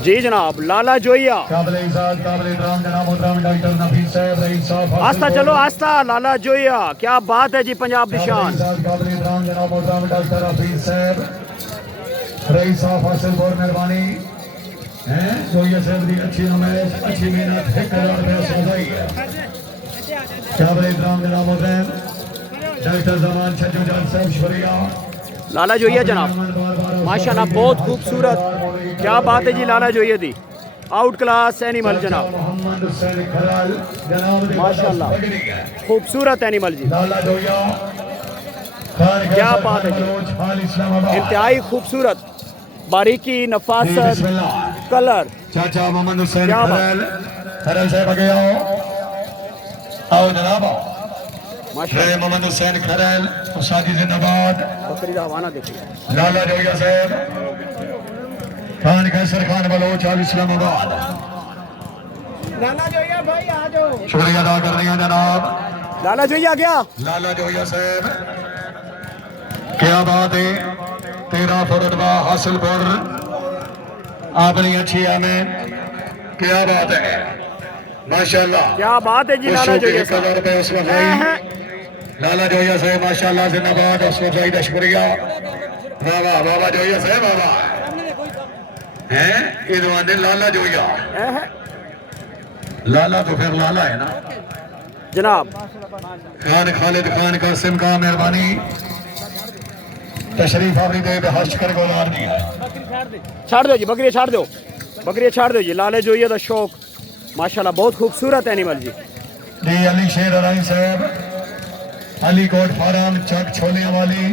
जी जनाब, लाला जोइया। आस्था चलो आस्था, लाला जोइया, क्या बात है जी, पंजाब निशान। मेहरबानी जोइया साहब की अच्छी नमाइश, अच्छी मेहनत, 1000 रुपया सौदाई है। काबिल इकराम जनाब मोहतरम डॉक्टर जमान छज्जू जान साहब शुक्रिया। लाला जोइया जनाब, माशाल्लाह बहुत खूबसूरत, क्या बात है जी, लाला जोइया दी आउट क्लास एनिमल जनाब, माशाल्लाह खूबसूरत एनिमल जी, क्या बात है जी, इंतहाई खूबसूरत, बारीकी, नफासत, कलर। चाचा मोहम्मद हुसैन क्या बात। खरल साहब आगे आओ जनाब। माशाल्लाह मोहम्मद हुसैन खरल उस्तादी जिंदाबाद। बकरी का हवाना देखिए। लाला जोइया साहब खान कैसर खान बलोच इस्लामाबाद। लाला जोइया भाई आ जाओ। शुक्रिया अदा कर रहे हैं जनाब लाला जोइया गया। लाला जोइया साहब, क्या बात है। 13 फुटबा हासिलपुर अपनी अच्छी आमें, क्या बात है माशाल्लाह, क्या बात है जी, लाला जोइया साहब। 1000 रुपये उस वक्त लाला जोइया साहब माशाल्लाह जिंदाबाद। उस वक्त का शुक्रिया। वाह वाह वाह जोइया साहब वाह हैं ये लाला जोइया। लाला तो फिर लाला है ना जनाब। खान खालिद खान कासिम का मेहरबानी तशरीफ आवरी दे हर्ष कर गोलार दिया। छाड़ दो जी, बकरी छाड़ दो, बकरी छाड़ दो जी, लाले जोइया का शौक, माशाल्लाह बहुत खूबसूरत एनिमल जी। जी अली शेर अराई साहब, अली कोट फार्म चक छोले वाली